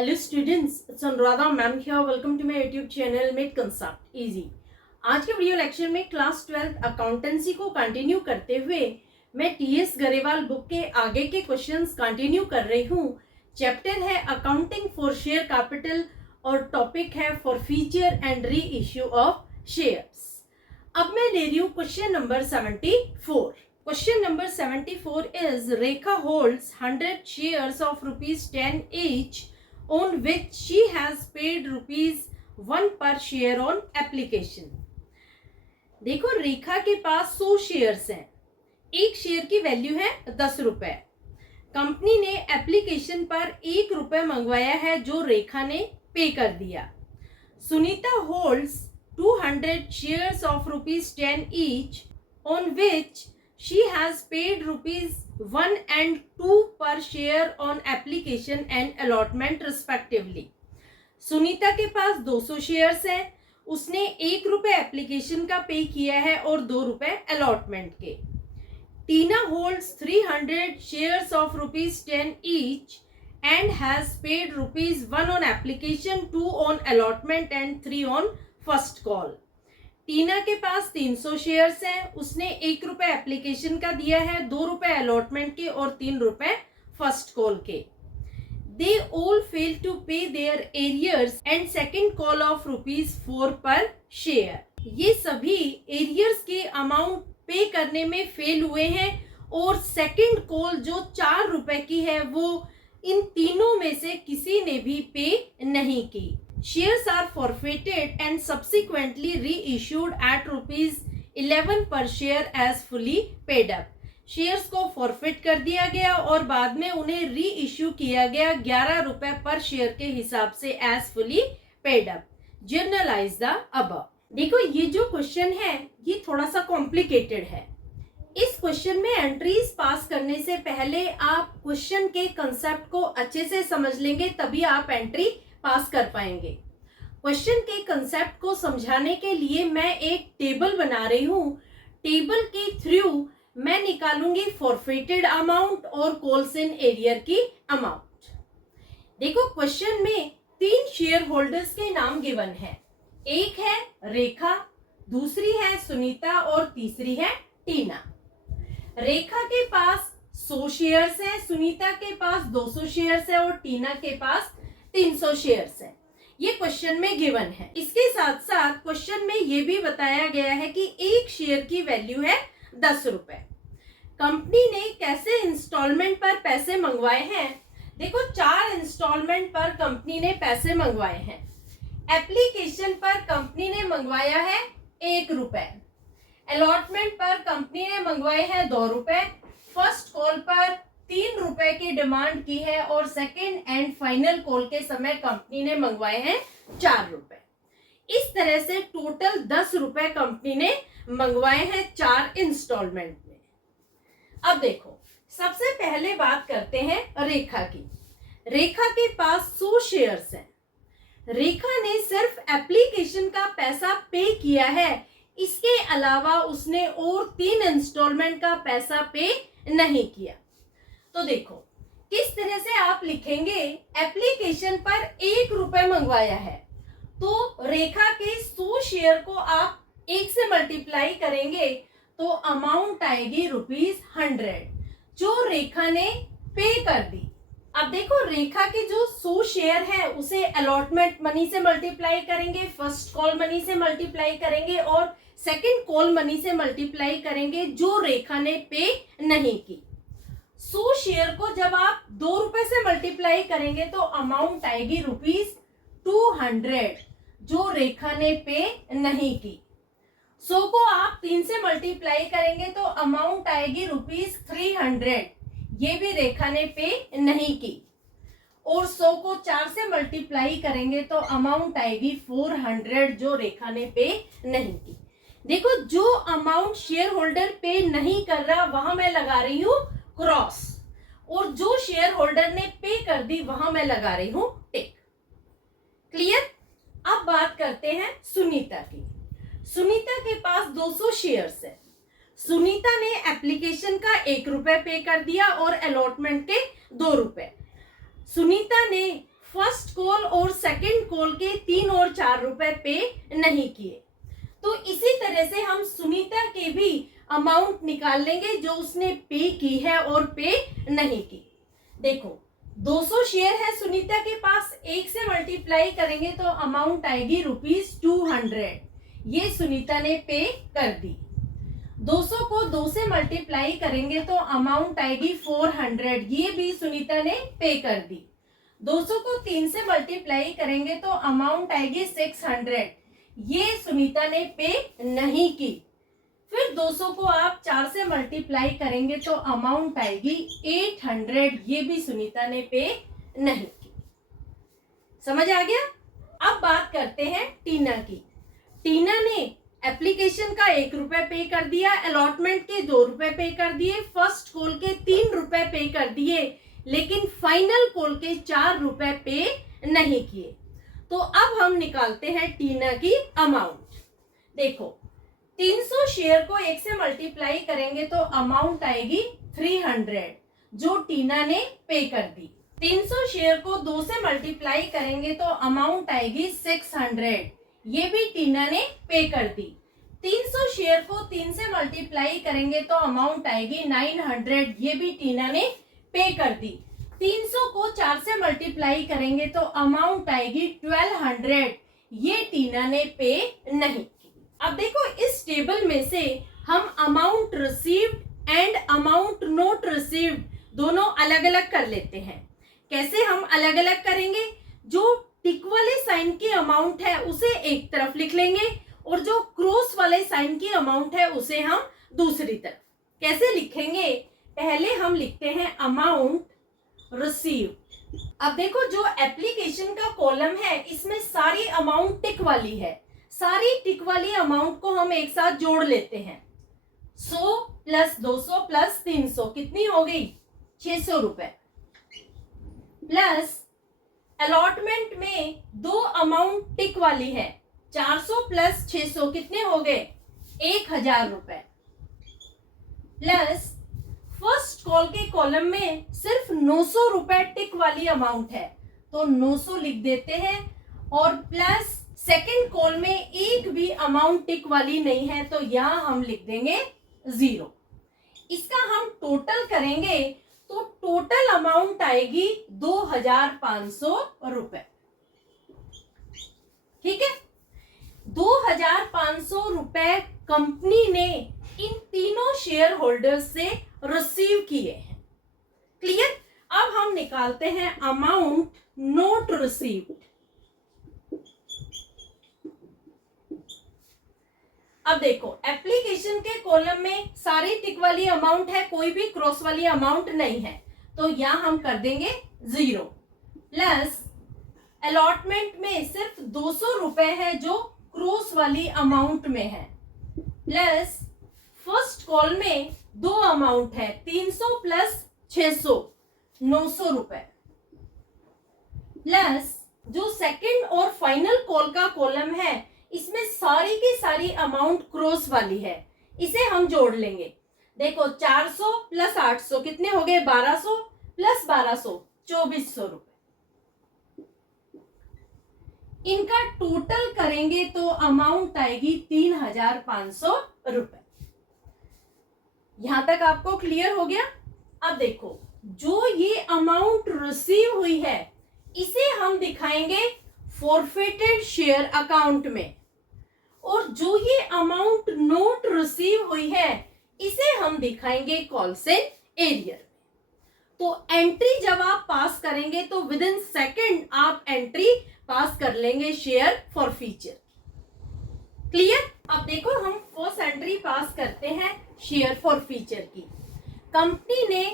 Hello students, it's Anuradha ma'am here. Welcome to my YouTube channel made concept easy. आज के video lecture में class 12 accountancy को continue करते हुए मैं टीएस गरेवाल बुक के आगे के क्वेश्चंस कंटिन्यू कर रही हूँ। चैप्टर है अकाउंटिंग फॉर शेयर कैपिटल और टॉपिक है for feature and re issue of shares. अब मैं ले रही हूँ question number 74। Question number 74 is Rekha holds 100 shares of ₹10 each on which she has paid ₹1 per share on application. देखो, रेखा के पास 100 shares हैं। एक शेयर की वैल्यू है 10 रुपए। कंपनी ने एप्लीकेशन पर ₹1 मंगवाया है जो रेखा ने पे कर दिया। Sunita holds 200 shares of ₹10 each on which she has paid ₹1 and 2 per share on application and allotment respectively. Sunita के पास 200 शेयर्स हैं। उसने ₹1 एप्लीकेशन का पे किया है और ₹2 अलॉटमेंट के। टीना holds 300 shares of ₹10 each and has paid ₹1 on application, 2 on allotment and 3 on first call. टीना के पास 300 शेयर्स हैं। उसने ₹1 एप्लीकेशन का दिया है, ₹2 अलॉटमेंट के और ₹3 फर्स्ट कॉल के। They all fail to pay their arrears and second call of ₹4 पर शेयर। ये सभी एरियर्स के अमाउंट पे करने में फेल हुए हैं और सेकेंड कॉल जो ₹4 की है वो इन तीनों में से किसी ने भी पे नहीं की। Shares are forfeited and subsequently reissued at ₹11 per share as fully paid up. Shares को फॉरफिट कर दिया गया और बाद में उन्हें री इश्यू किया गया ₹11 पर शेयर के हिसाब से as fully paid up. Journalise the above. देखो, ये जो क्वेश्चन है ये थोड़ा सा कॉम्प्लिकेटेड है। इस क्वेश्चन में एंट्रीज पास करने से पहले आप क्वेश्चन के कंसेप्ट को अच्छे से समझ लेंगे, तभी आप एंट्री पास कर पाएंगे। क्वेश्चन के कंसेप्ट को समझाने के लिए मैं एक टेबल बना रही हूँ। टेबल के थ्रू मैं निकालूंगी फॉरफिटेड अमाउंट और कॉल्स इन एरियर की अमाउंट। देखो, क्वेश्चन में 3 शेयर होल्डर्स के नाम गिवन है। एक है रेखा, दूसरी है सुनीता और तीसरी है टीना। रेखा के पास 100 शेयर्स हैं, सुनीता के पास 200 शेयर्स है और टीना के पास 300 शेयर्स है। ये क्वेश्चन में गिवन है। इसके साथ साथ क्वेश्चन में ये भी बताया गया है कि एक शेयर की वैल्यू है 10 रुपए। कंपनी ने कैसे इंस्टॉलमेंट पर पैसे मंगवाए हैं? देखो, 4 इंस्टॉलमेंट पर कंपनी ने पैसे मंगवाए हैं। एप्लीकेशन पर कंपनी ने मंगवाया है ₹1। अलॉटमेंट पर कंपनी ने मंगवाए हैं ₹2। फर्स्ट कॉल पर ₹3 की डिमांड की है और सेकेंड एंड फाइनल कॉल के समय कंपनी ने मंगवाए हैं ₹4। इस तरह से टोटल ₹10 कंपनी ने मंगवाए हैं 4 इंस्टॉलमेंट में। अब देखो, सबसे पहले बात करते हैं रेखा की। रेखा के पास 100 शेयर्स हैं। रेखा ने सिर्फ एप्लीकेशन का पैसा पे किया है, इसके अलावा उसने और 3 इंस्टॉलमेंट का पैसा पे नहीं किया। तो देखो, किस तरह से आप लिखेंगे। एप्लीकेशन पर ₹1 मंगवाया है तो रेखा के 100 शेयर को आप 1 से मल्टीप्लाई करेंगे तो अमाउंट आएगी ₹100 जो रेखा ने पे कर दी। अब देखो, रेखा के जो 100 शेयर है उसे अलॉटमेंट मनी से मल्टीप्लाई करेंगे, फर्स्ट कॉल मनी से मल्टीप्लाई करेंगे और सेकंड कॉल मनी से मल्टीप्लाई करेंगे जो रेखा ने पे नहीं की। 100 शेयर को जब आप ₹2 से मल्टीप्लाई करेंगे तो अमाउंट आएगी ₹200 जो रेखा ने पे नहीं की। 100 को आप 3 से मल्टीप्लाई करेंगे तो अमाउंट आएगी ₹300, ये भी रेखा ने पे नहीं की। और 100 को 4 से मल्टीप्लाई करेंगे तो अमाउंट आएगी 400 जो रेखा ने पे नहीं की। देखो, जो अमाउंट शेयर होल्डर पे नहीं कर रहा वहां मैं लगा रही हूं क्रॉस, और जो शेयर होल्डर ने पे कर दी वहां मैं लगा रही हूं टिक। क्लियर? अब बात करते हैं सुनीता की। सुनीता के पास 200 शेयर्स है। सुनीता ने एप्लीकेशन का ₹1 पे कर दिया और अलॉटमेंट के ₹2। सुनीता ने फर्स्ट कॉल के 3 और 4 रुपए पे नहीं किए। तो इसी तरह से हम सुनीता के भी अमाउंट निकाल लेंगे जो उसने पे की है और पे नहीं की। देखो 200 शेयर है सुनीता के पास, 1 से मल्टीप्लाई करेंगे तो अमाउंट आएगी ₹200। ये सुनीता ने पे कर दी। 200 को 2 से मल्टीप्लाई करेंगे तो अमाउंट आएगी 400, ये भी सुनीता ने पे कर दी। 200 को 3 से मल्टीप्लाई करेंगे तो अमाउंट आएगी 600, ये सुनीता ने पे नहीं की। फिर 200 को आप 4 से मल्टीप्लाई करेंगे तो अमाउंट आएगी 800, ये भी सुनीता ने पे नहीं की। समझ आ गया? अब बात करते हैं टीना की। टीना ने एप्लीकेशन का 1 रुपए पे कर दिया, अलॉटमेंट के 2 रुपए पे कर दिए, फर्स्ट कॉल के 3 रुपए पे कर दिए, लेकिन फाइनल कॉल के 4 रुपए पे नहीं किए। तो अब हम निकालते हैं टीना की अमाउंट। देखो 300 शेयर को 1 से मल्टीप्लाई करेंगे तो अमाउंट आएगी 300, जो टीना ने पे कर दी। 300 शेयर को 2 से मल्टीप्लाई करेंगे तो अमाउंट आएगी 600, ये भी टीना ने पे कर दी। 300 शेयर को 3 से मल्टीप्लाई करेंगे तो अमाउंट आएगी 900, ये भी टीना ने पे कर दी। 300 को 4 से मल्टीप्लाई करेंगे तो अमाउंट आएगी 1200, ये टीना ने पे नहीं की। अब देखो इस टेबल में से हम amount received and amount not received दोनों अलग अलग कर लेते हैं। कैसे हम अलग अलग करेंगे? जो टिक वाले साइन की अमाउंट है उसे एक तरफ लिख लेंगे और जो क्रॉस वाले साइन की अमाउंट है उसे हम दूसरी तरफ। कैसे लिखेंगे? पहले हम लिखते हैं अमाउंट रिसीव। अब देखो जो एप्लीकेशन का कॉलम है इसमें सारी अमाउंट टिक वाली है, सारी टिक वाली अमाउंट को हम एक साथ जोड़ लेते हैं। 100 प्लस 200 प्लस 300 कितनी हो गई? 600 रुपए। प्लस अलॉटमेंट में 2 अमाउंट टिक वाली है, 400 प्लस 600 कितने हो गए? 1000 रुपए। प्लस फर्स्ट कॉल के कॉलम में सिर्फ 900 रुपए टिक वाली अमाउंट है तो 900 लिख देते हैं, और प्लस सेकंड कॉल में एक भी अमाउंट टिक वाली नहीं है तो यहां हम लिख देंगे 0। इसका हम टोटल करेंगे तो टोटल अमाउंट आएगी 2500 रुपए। ठीक है, 2500 रुपए कंपनी ने इन तीनों शेयर होल्डर्स से रिसीव किए हैं। क्लियर? अब हम निकालते हैं अमाउंट नॉट रिसीव्ड। अब देखो एप्लीकेशन के कॉलम में सारी टिक वाली अमाउंट है, कोई भी क्रॉस वाली अमाउंट नहीं है तो यहां हम कर देंगे 0। प्लस अलॉटमेंट में सिर्फ 200 रुपए है जो क्रॉस वाली अमाउंट में है। प्लस फर्स्ट कॉल में 2 अमाउंट है, 300 प्लस 600 900 रुपए। प्लस जो सेकंड और फाइनल कॉल का कॉलम है इसमें सारी की सारी अमाउंट क्रॉस वाली है, इसे हम जोड़ लेंगे। देखो 400 प्लस 800 कितने हो गए? 1200 प्लस 1200 2400 रुपए। इनका टोटल करेंगे तो अमाउंट आएगी 3500 रुपए। यहां तक आपको क्लियर हो गया? अब देखो जो ये अमाउंट रिसीव हुई है इसे हम दिखाएंगे फॉरफिटेड शेयर अकाउंट में, और जो ये अमाउंट नोट रिसीव हुई है इसे हम दिखाएंगे कॉल सेल एरियर। तो एंट्री जब आप पास करेंगे तो विद इन सेकेंड आप एंट्री पास कर लेंगे शेयर फॉरफीचर। क्लियर? अब देखो हम फर्स्ट एंट्री पास करते हैं शेयर फॉरफीचर की। कंपनी ने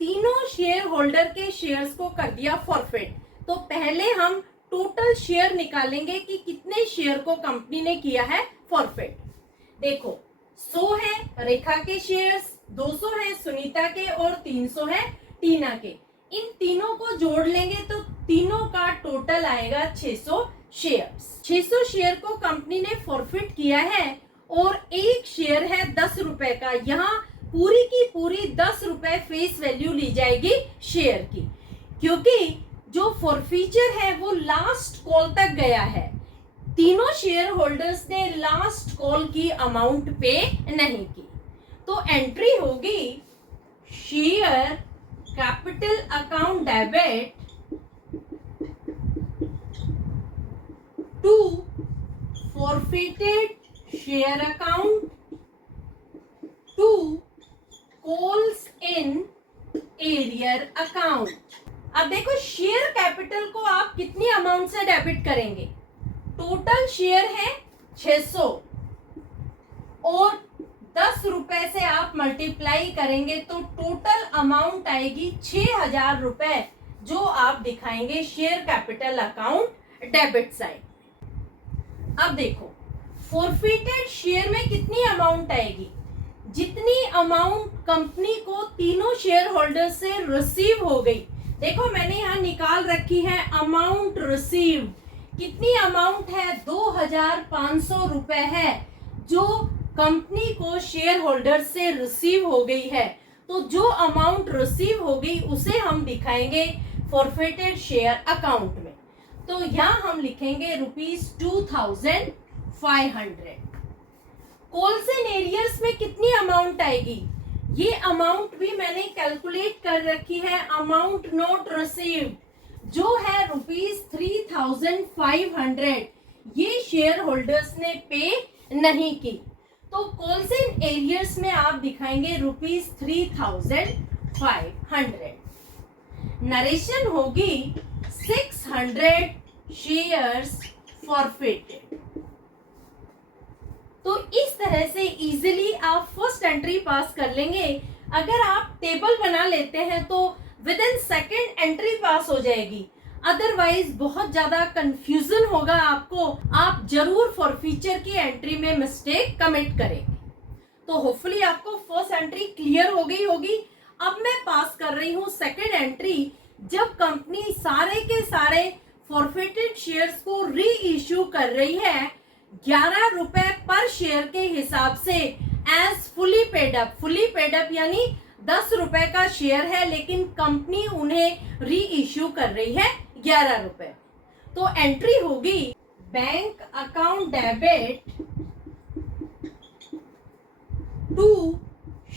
तीनों शेयर होल्डर के शेयर्स को कर दिया फॉरफिट, तो पहले हम टोटल शेयर निकालेंगे कि कितने शेयर को कंपनी ने किया है फॉरफिट। देखो 100 है रेखा के शेयर्स, 200 है सुनीता के और 300 है टीना के। इन तीनों को जोड़ लेंगे तो तीनों का टोटल आएगा 600 शेयर्स। 600 शेयर को कंपनी ने फॉरफिट किया है और एक शेयर है 10 रुपए का। यहाँ पूरी की पूरी 10 रुपए फेस वैल्यू ली जाएगी शेयर की, क्योंकि जो फॉरफीचर है वो लास्ट कॉल तक गया है, तीनों शेयर होल्डर्स ने लास्ट कॉल की अमाउंट पे नहीं की, तो एंट्री होगी share capital account debit to forfeited share account to calls in arrear account. अब देखो शेयर कैपिटल को आप कितनी अमाउंट से डेबिट करेंगे, टोटल शेयर है 600 और 10 रुपए से आप मल्टीप्लाई करेंगे तो टोटल अमाउंट आएगी 6000 रुपए, जो आप दिखाएंगे share capital account debit side. अब देखो फॉरफिटेड शेयर में कितनी अमाउंट आएगी, जितनी अमाउंट कंपनी को तीनों शेयर होल्डर से रिसीव हो गई। देखो मैंने यहाँ निकाल रखी है अमाउंट रिसीव, कितनी अमाउंट है 2500 रुपए है जो कंपनी को शेयर होल्डर से रिसीव हो गई है। तो जो अमाउंट रिसीव हो गई उसे हम दिखाएंगे फॉरफिटेड शेयर अकाउंट में। तो यहाँ हम लिखेंगे ₹2500। कॉल्स एंड एरियर्स में कितनी अमाउंट आएगी, ये अमाउंट भी मैंने कैलकुलेट कर रखी है, अमाउंट नॉट रिसीव्ड जो है ₹3500, ये शेयर होल्डर्स ने पे नहीं की। तो कॉल्स एंड एरियर्स में आप दिखाएंगे ₹3500। नरेशन होगी 600 शेयर्स फॉरफिटेड। तो इस तरह से इजीली आप फर्स्ट एंट्री पास कर लेंगे। अगर आप टेबल बना लेते हैं तो विद इन सेकेंड एंट्री पास हो जाएगी, अदरवाइज बहुत ज्यादा कंफ्यूजन होगा आपको, आप जरूर फॉरफीचर की एंट्री में मिस्टेक कमिट करेंगे। तो होपफुली आपको फर्स्ट एंट्री क्लियर हो गई होगी। अब मैं पास कर रही हूँ सेकेंड एंट्री, जब कंपनी सारे के सारे फॉरफिटेड शेयर्स को री इश्यू कर रही है 11 रुपए पर शेयर के हिसाब से as fully paid up. Fully paid up यानी 10 रुपए का शेयर है लेकिन कंपनी उन्हें री इश्यू कर रही है 11 रुपए। तो एंट्री होगी bank account debit to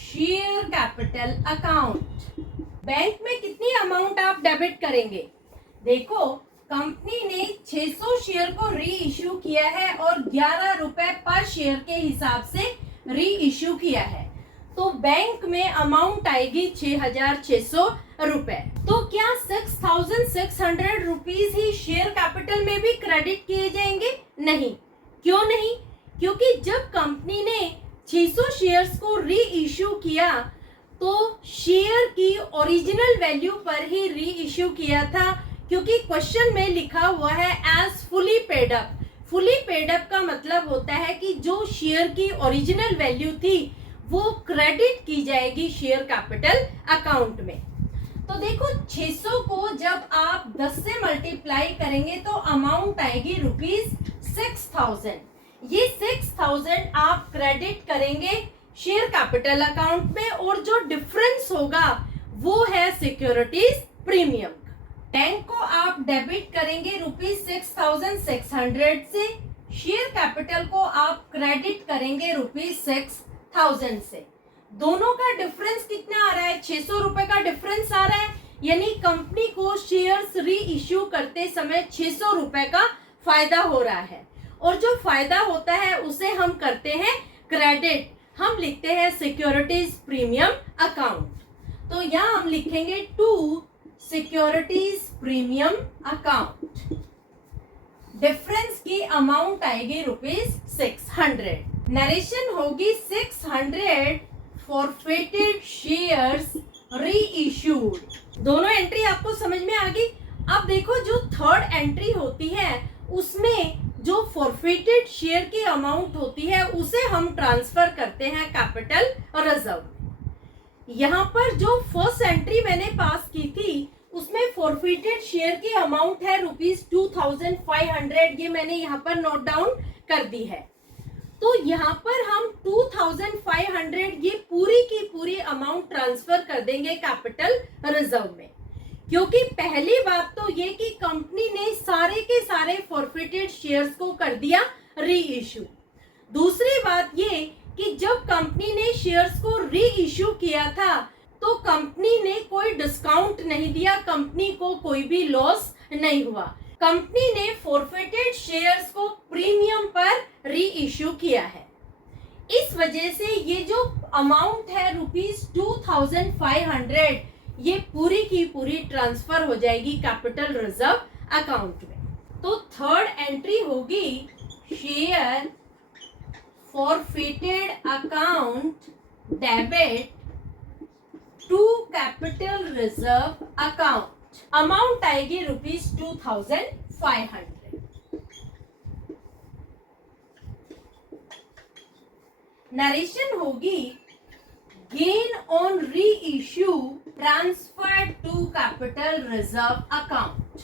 share capital account. Bank में कितनी अमाउंट आप डेबिट करेंगे, देखो कंपनी ने 600 शेयर को री इश्यू किया है और 11 रुपए पर शेयर के हिसाब से री इश्यू किया है, तो बैंक में अमाउंट आएगी 6600 रुपए। तो क्या 6600 रुपीज ही शेयर कैपिटल में भी क्रेडिट किए जाएंगे? नहीं। क्यों नहीं? क्योंकि जब कंपनी ने 600 शेयर्स को री इश्यू किया तो शेयर की ओरिजिनल वैल्यू पर ही री इश्यू किया था, क्योंकि क्वेश्चन में लिखा हुआ है as fully paid up. Fully paid up का मतलब होता है कि जो शेयर की ओरिजिनल वैल्यू थी वो क्रेडिट की जाएगी शेयर कैपिटल अकाउंट में। तो देखो 600 को जब आप 10 से मल्टीप्लाई करेंगे तो अमाउंट आएगी ₹6000। ये 6000 आप क्रेडिट करेंगे शेयर कैपिटल अकाउंट में और जो डिफरेंस होगा वो है सिक्योरिटीज प्रीमियम। बैंक को आप डेबिट करेंगे ₹6600 से, शेयर कैपिटल को आप क्रेडिट करेंगे ₹6000 से। दोनों का डिफरेंस कितना आ रहा है? 600 रुपए का डिफरेंस आ रहा है, यानी कंपनी को शेयर्स री इश्यू करते समय 600 रुपए का फायदा हो रहा है और जो फायदा होता है उसे हम करते हैं क्रेडिट, हम लिखते हैं सिक्योरिटीज प्रीमियम अकाउंट। तो यहाँ हम लिखेंगे to securities premium account. Difference की अमाउंट आएगी ₹600। नरेशन होगी 600 फॉरफिटेड शेयर्स री इश्यूड। दोनों एंट्री आपको समझ में आ गई। अब देखो जो थर्ड एंट्री होती है उसमें जो फॉरफिटेड शेयर की अमाउंट होती है उसे हम ट्रांसफर करते हैं कैपिटल रिजर्व। यहाँ पर जो फर्स्ट एंट्री मैंने पास की थी उसमें फॉरफिटेड शेयर की अमाउंट है ₹2500, ये मैंने यहाँ पर नोट डाउन कर दी है। तो यहाँ पर हम 2500 ये पूरी की पूरी अमाउंट ट्रांसफर कर देंगे कैपिटल रिजर्व में, क्योंकि पहली बात तो ये कि कंपनी ने सारे के सारे फॉरफिटेड शेयर्स को कर दिया री इश्यू। दूसरी बात ये कि जब कंपनी ने शेयर्स को री इश्यू किया था तो कंपनी ने कोई डिस्काउंट नहीं दिया, कंपनी को कोई भी लॉस नहीं हुआ। कंपनी ने फॉरफिटेड शेयर्स को प्रीमियम पर री इश्यू किया है। इस वजह से ये जो अमाउंट है ₹2500, ये पूरी की पूरी ट्रांसफर हो जाएगी कैपिटल रिजर्व अकाउंट में। तो थर्ड एंट्री होगी share forfeited account debit to capital reserve account. Amount आएगी ₹2500। नरेशन होगी gain on reissue transfer to capital reserve account.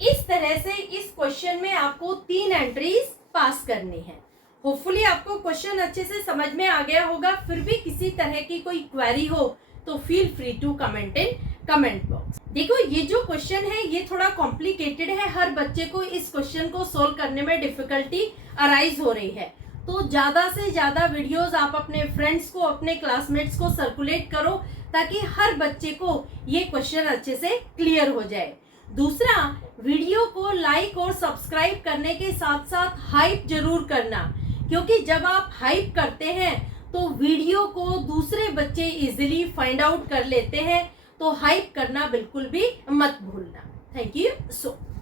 इस तरह से इस क्वेश्चन में आपको 3 एंट्रीज पास करनी है। होपफुली आपको क्वेश्चन अच्छे से समझ में आ गया होगा। फिर भी किसी तरह की कोई क्वेरी हो तो feel free to comment in comment box. देखो, ये जो क्वेश्चन है ये थोड़ा कॉम्प्लिकेटेड है। हर बच्चे को इस क्वेश्चन को सोल्व करने में डिफिकल्टी अराइज हो रही है। तो ज्यादा से ज्यादा वीडियोस आप अपने फ्रेंड्स को, अपने क्लासमेट्स को सर्कुलेट करो ताकि हर बच्चे को ये क्वेश्चन अच्छे से क्लियर हो जाए। दूसरा, वीडियो को लाइक और सब्सक्राइब करने के साथ साथ हाइप जरूर करना, क्योंकि जब आप हाइप करते हैं तो वीडियो को दूसरे बच्चे इजीली फाइंड आउट कर लेते हैं। तो हाइप करना बिल्कुल भी मत भूलना। Thank you so much.